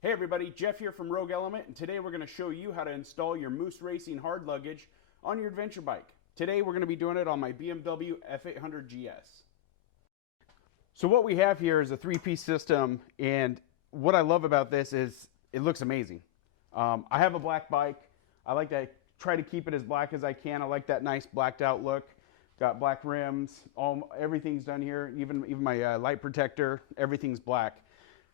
Hey everybody, Jeff here from Rogue Element, and today we're going to show you how to install your Moose Racing hard luggage on your adventure bike. Today we're going to be doing it on my BMW F800 GS. So what we have here is a three-piece system, and what I love about this is it looks amazing. I have a black bike. I like to try to keep it as black as I can. I like that nice blacked out look. Got black rims, everything's done here, even my light protector, everything's black.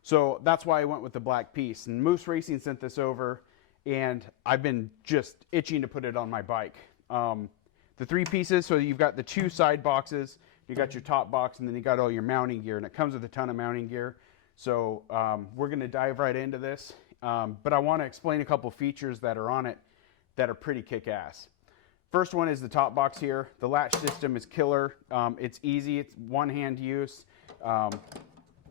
So that's why I went with the black piece. And Moose Racing sent this over, and I've been just itching to put it on my bike. The three pieces, so you've got the two side boxes, you got your top box, and then you got all your mounting gear, and it comes with a ton of mounting gear. So we're going to dive right into this, but I want to explain a couple features that are on it that are pretty kick-ass. First one is the top box here. The latch system is killer. It's easy. It's one-hand use.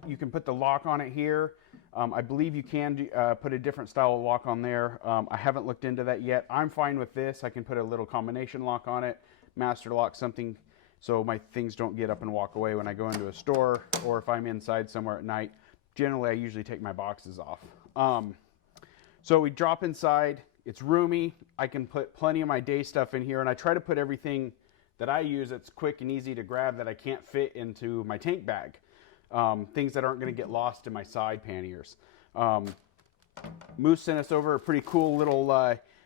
You can put the lock on it here. I believe you can put a different style of lock on there. I haven't looked into that yet. I'm fine with this. I can put a little combination lock on it, master lock, something so my things don't get up and walk away when I go into a store or if I'm inside somewhere at night. Generally, I usually take my boxes off. So we drop inside. It's roomy. I can put plenty of my day stuff in here, and I try to put everything that I use that's quick and easy to grab that I can't fit into my tank bag. Things that aren't going to get lost in my side panniers. Moose sent us over a pretty cool little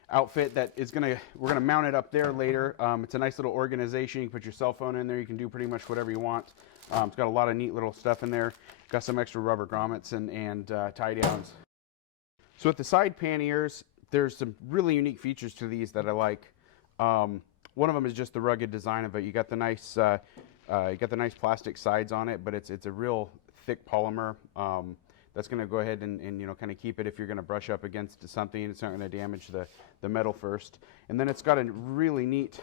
outfit that is we're gonna mount it up there later. It's a nice little organization. You can put your cell phone in there. You can do pretty much whatever you want. It's got a lot of neat little stuff in there. Got some extra rubber grommets and tie downs. So with the side panniers, there's some really unique features to these that I like. One of them is just the rugged design of it. You got the nice plastic sides on it, but it's a real thick polymer that's going to go ahead and kind of keep it if you're going to brush up against something. It's not going to damage the metal first. And then it's got a really neat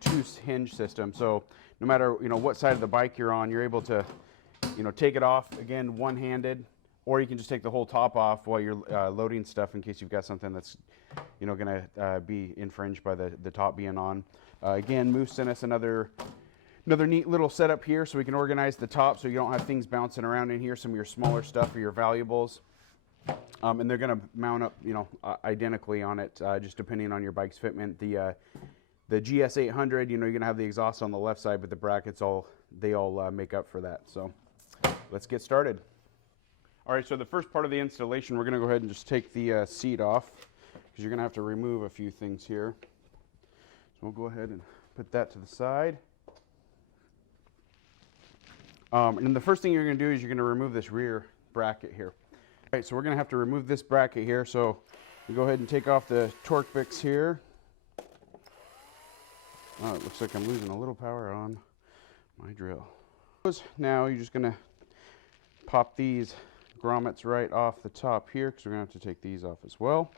two hinge system. So no matter what side of the bike you're on, you're able to take it off again one-handed, or you can just take the whole top off while you're loading stuff in case you've got something that's going to be infringed by the top being on. Again, Moose sent us another neat little setup here so we can organize the top so you don't have things bouncing around in here, some of your smaller stuff or your valuables. And they're going to mount up identically on it, just depending on your bike's fitment. The GS 800, you're going to have the exhaust on the left side, but the brackets they all make up for that. So let's get started. All right, so the first part of the installation, we're going to go ahead and just take the seat off because you're going to have to remove a few things here. So we'll go ahead and put that to the side. And then the first thing you're going to do is you're going to remove this rear bracket here. All right, so we're going to have to remove this bracket here. So we go ahead and take off the torque bits here. Oh, it looks like I'm losing a little power on my drill. Now you're just going to pop these grommets right off the top here because we're going to have to take these off as well.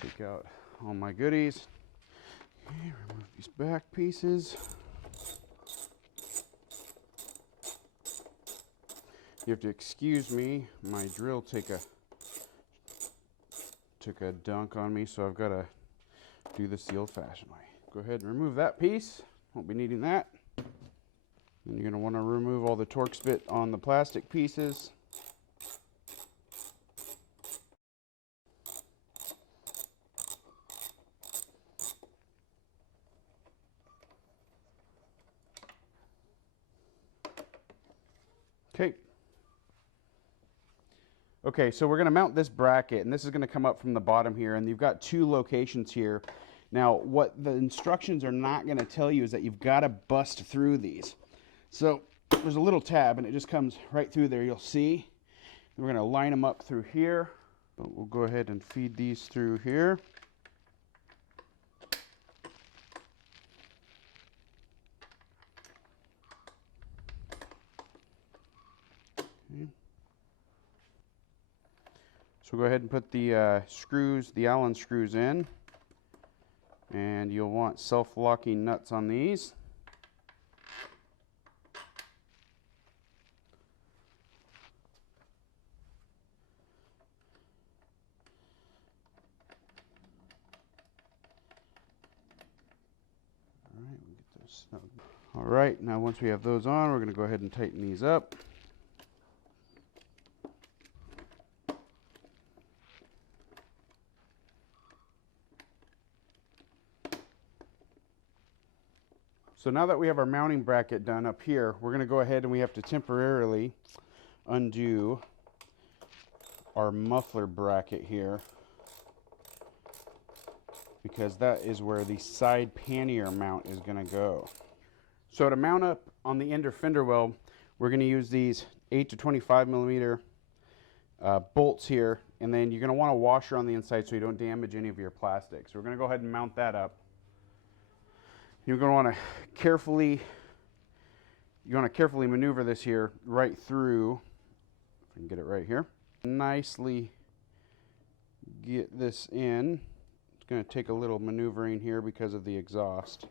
Take out all my goodies. Okay, remove these back pieces. You have to excuse me, my drill took a dunk on me, so I've got to do this the old-fashioned way. Go ahead and remove that piece. Won't be needing that. Then you're going to want to remove all the Torx bit on the plastic pieces. Okay, so we're going to mount this bracket, and this is going to come up from the bottom here, and you've got two locations here. Now, what the instructions are not going to tell you is that you've got to bust through these. So there's a little tab, and it just comes right through there, you'll see. And we're going to line them up through here, but we'll go ahead and feed these through here. Okay. So go ahead and put the screws, the Allen screws in, and you'll want self-locking nuts on these. All right, we'll get those So, all right, now once we have those on, we're going to go ahead and tighten these up. So now that we have our mounting bracket done up here, we're going to go ahead and we have to temporarily undo our muffler bracket here, because that is where the side pannier mount is going to go. So to mount up on the end fender well, we're going to use these 8 to 25 millimeter bolts here, and then you're going to want a washer on the inside so you don't damage any of your plastic. So we're going to go ahead and mount that up. You're going to want to carefully maneuver this here right through. If I can get it right here. Nicely get this in. It's going to take a little maneuvering here because of the exhaust.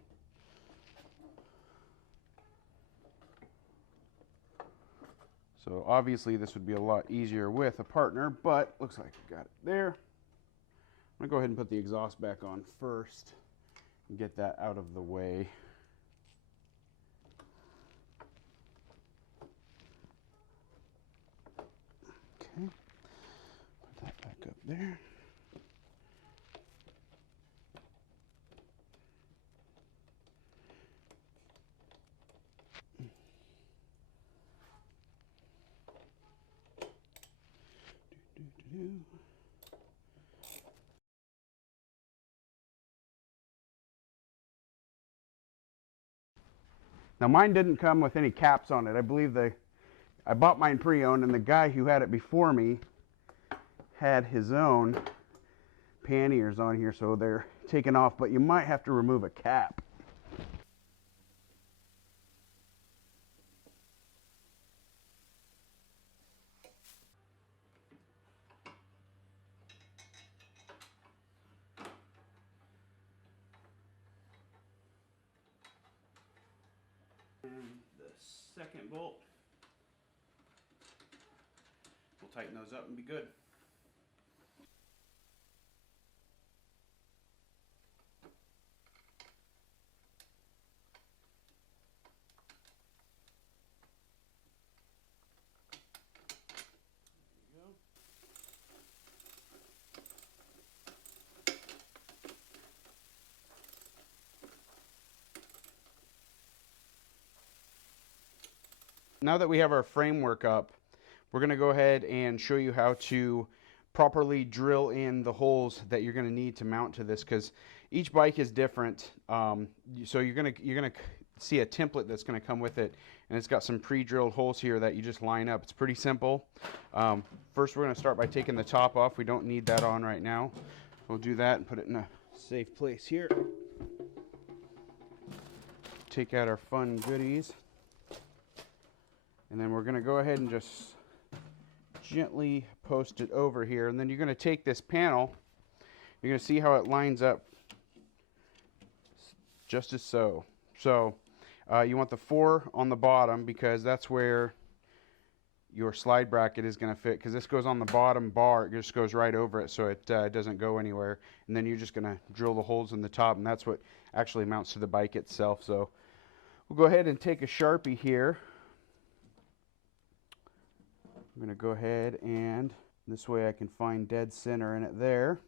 So obviously this would be a lot easier with a partner, but looks like we got it there. I'm going to go ahead and put the exhaust back on first and get that out of the way. Okay, put that back up there. Now mine didn't come with any caps on it. I believe I bought mine pre-owned, and the guy who had it before me had his own panniers on here, so they're taken off, but you might have to remove a cap. And the second bolt, we'll tighten those up and be good. Now that we have our framework up, we're going to go ahead and show you how to properly drill in the holes that you're going to need to mount to this, because each bike is different. So you're going to see a template that's going to come with it, and it's got some pre-drilled holes here that you just line up. It's pretty simple. First, we're going to start by taking the top off. We don't need that on right now. We'll do that and put it in a safe place here. Take out our fun goodies. And then we're going to go ahead and just gently post it over here. And then you're going to take this panel. You're going to see how it lines up just as so. So you want the 4 on the bottom, because that's where your slide bracket is going to fit, because this goes on the bottom bar. It just goes right over it, so it doesn't go anywhere. And then you're just going to drill the holes in the top, and that's what actually mounts to the bike itself. So we'll go ahead and take a Sharpie here. I'm going to go ahead, and this way I can find dead center in it there.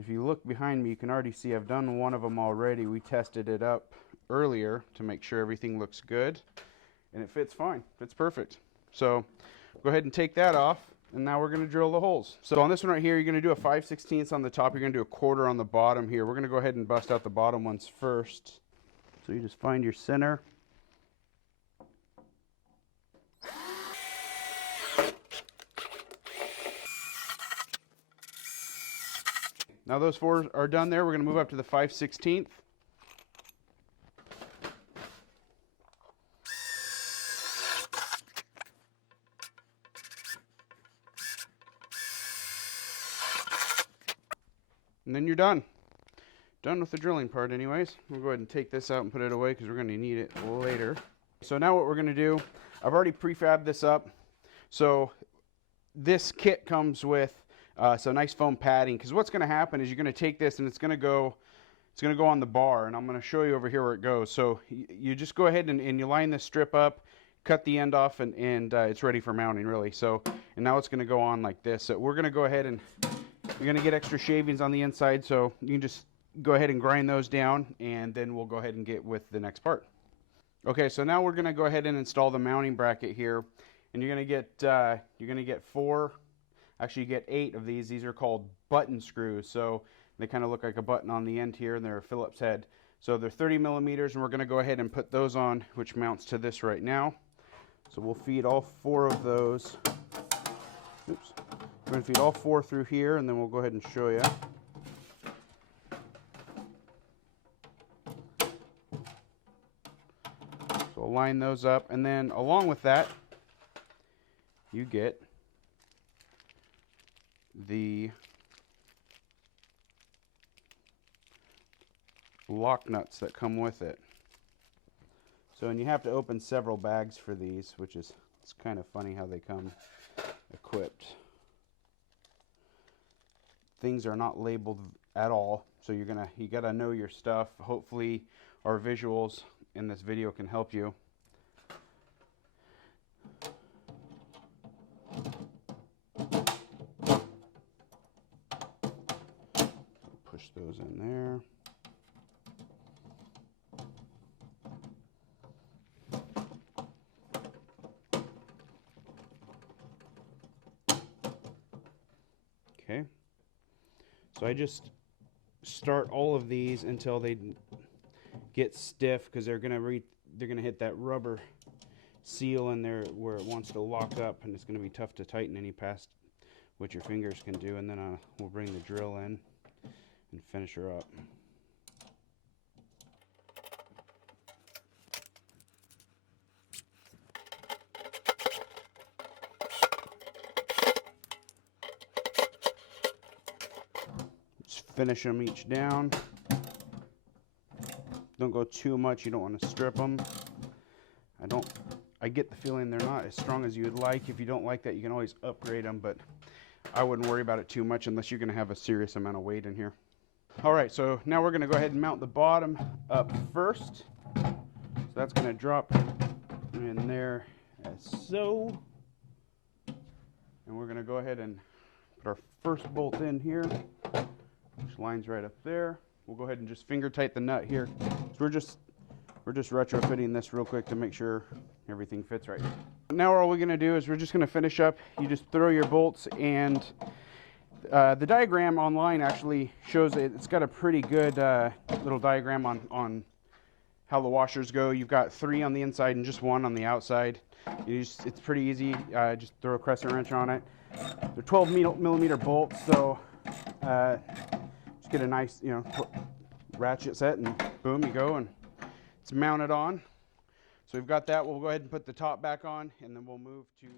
If you look behind me, you can already see I've done one of them already. We tested it up earlier to make sure everything looks good, and it fits fine. Fits perfect. So go ahead and take that off, and now we're going to drill the holes. So on this one right here, you're going to do a 5/16 on the top. You're going to do a 1/4 on the bottom here. We're going to go ahead and bust out the bottom ones first. So you just find your center. Now those 4 are done there. We're going to move up to the 5/16. And then you're done. Done with the drilling part anyways. We'll go ahead and take this out and put it away, because we're going to need it later. So now what we're going to do, I've already prefabbed this up. So this kit comes with some nice foam padding, because what's going to happen is you're going to take this and it's going to go it's going to go on the bar, and I'm going to show you over here where it goes. So you just go ahead and you line this strip up, cut the end off, and it's ready for mounting, really. So, and now it's going to go on like this. So we're going to go ahead and you're going to get extra shavings on the inside, so you can just go ahead and grind those down, and then we'll go ahead and get with the next part. Okay, so now we're going to go ahead and install the mounting bracket here, and you're going to get 4, actually you get 8 of these. These are called button screws, so they kind of look like a button on the end here, and they're a Phillips head. So they're 30 millimeters, and we're going to go ahead and put those on, which mounts to this right now. So we'll feed all 4 of those. Oops. We're going to feed all 4 through here, and then we'll go ahead and show you. So we'll line those up, and then along with that, you get the lock nuts that come with it. So, and you have to open several bags for these, which is, it's kind of funny how they come equipped. Things are not labeled at all, so you gotta know your stuff. Hopefully our visuals in this video can help you. Push those in there. Okay, so I just start all of these until they get stiff, because they're gonna hit that rubber seal in there where it wants to lock up, and it's gonna be tough to tighten any past what your fingers can do. And then we'll bring the drill in and finish her up. Finish them each down. Don't go too much, you don't want to strip them. I get the feeling they're not as strong as you would like. If you don't like that, you can always upgrade them, but I wouldn't worry about it too much unless you're going to have a serious amount of weight in here. Alright, so now we're going to go ahead and mount the bottom up first. So that's going to drop in there as so. And we're going to go ahead and put our first bolt in here, which lines right up there. We'll go ahead and just finger tight the nut here. So we're just retrofitting this real quick to make sure everything fits right. Now all we're going to do is we're just going to finish up. You just throw your bolts, and the diagram online actually shows it's got a pretty good little diagram on how the washers go. You've got 3 on the inside and just 1 on the outside. It's pretty easy. Just throw a crescent wrench on it. They're 12 millimeter bolts, so just get a nice, ratchet set, and boom, you go, and it's mounted on. So we've got that. We'll go ahead and put the top back on, and then we'll move to